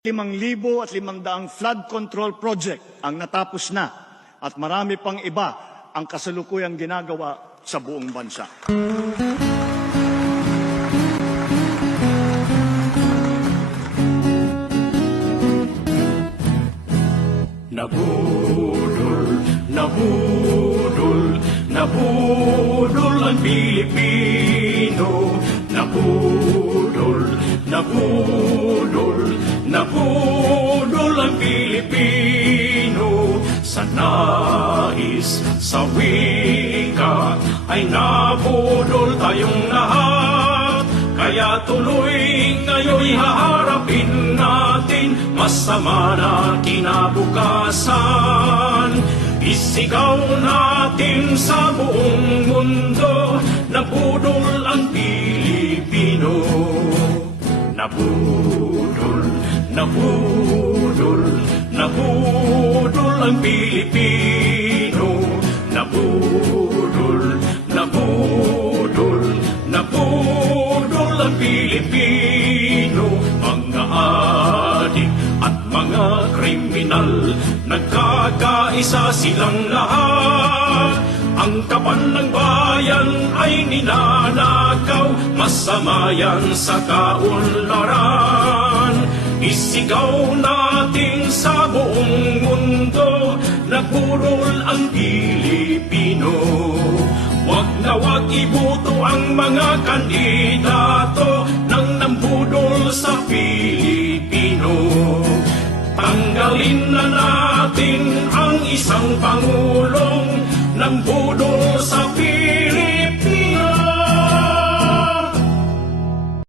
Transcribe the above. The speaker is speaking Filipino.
5,500 flood control project ang natapos na at marami pang iba ang kasalukuyang ginagawa sa buong bansa. Nabudol, nabudol, nabudol ang Pilipino. Nabudol, nabudol, nabudol ang Pilipino. Sa nais, sa wika, ay nabudol tayong lahat. Kaya tuloy ngayon haharapin natin masama na kinabukasan. Isigaw natin sa buong mundo, nabudol ang Pilipino. Nabudol, nabudol, nabudol ang Pilipino. Nabudol, nabudol, nabudol ang Pilipino. Mga adik at mga kriminal, nagkakaisa silang lahat. Ang kaban ng bayan ay ninanakaw, masama yan sa kaunlaran. Isigaw natin sa buong mundo, nabudol ang Pilipino. Wag na wag iboto ang mga kandidato nang nambudol sa Pilipino. Tanggalin na natin ang isang pangulong nambudol sa